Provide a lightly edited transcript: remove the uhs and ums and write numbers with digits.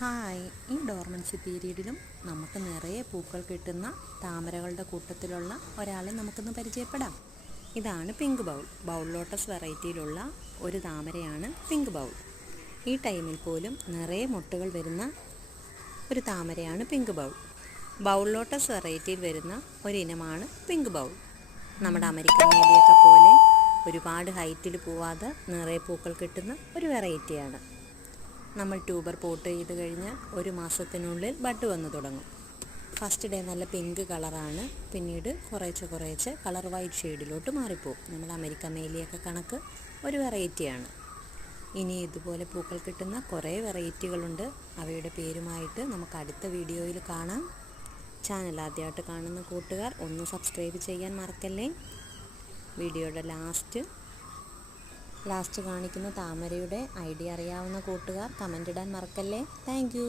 Hi, ഈ dormancy പീരീഡിലും നമുക്ക് നിറയെ പൂക്കൾ കിട്ടുന്ന താമരകളുടെ കൂട്ടത്തിലുള്ള ഒരാളെ നമുക്കൊന്ന് പരിചയപ്പെടാം. ഇതാണ് പിങ്ക് ബൗൾ ലോട്ടസ് വെറൈറ്റിയിലുള്ള ഒരു താമരയാണ് പിങ്ക് ബൗൾ. ഈ ടൈമിൽ പോലും നിറയെ മൊട്ടുകൾ വരുന്ന ഒരു താമരയാണ് പിങ്ക് ബൗൾ ലോട്ടസ് വെറൈറ്റിയിൽ വരുന്ന ഒരിനമാണ് പിങ്ക് ബൗൾ. നമ്മുടെ അമേരിക്കൻ മേലിയൊക്കെ പോലെ ഒരുപാട് ഹൈറ്റിൽ പോവാതെ നിറയെ പൂക്കൾ കിട്ടുന്ന ഒരു വെറൈറ്റിയാണ്. നമ്മൾ ട്യൂബർ പോട്ട് ചെയ്ത് കഴിഞ്ഞ് ഒരു മാസത്തിനുള്ളിൽ ബഡ് വന്നു തുടങ്ങും. ഫസ്റ്റ് ഡേ നല്ല പിങ്ക് കളറാണ്, പിന്നീട് കുറേശ്ശെ കളർ വൈറ്റ് ഷെയ്ഡിലോട്ട് മാറിപ്പോവും. നമ്മൾ അമേരിക്കൻ മേലിയൊക്കെ കണക്ക് ഒരു വെറൈറ്റിയാണ്. ഇനി ഇതുപോലെ പൂക്കൾ കിട്ടുന്ന കുറേ വെറൈറ്റികളുണ്ട്. അവയുടെ പേരുമായിട്ട് നമുക്ക് അടുത്ത വീഡിയോയിൽ കാണാം. ചാനൽ ആദ്യമായിട്ട് കാണുന്ന കൂട്ടുകാർ ഒന്ന് സബ്സ്ക്രൈബ് ചെയ്യാൻ മറക്കല്ലേ. വീഡിയോയുടെ ലാസ്റ്റ് കാണിക്കുന്ന താമരയുടെ ഐഡിയ അറിയാവുന്ന കൂട്ടുകാർ കമൻ്റ് ഇടാൻ മറക്കല്ലേ. Thank you.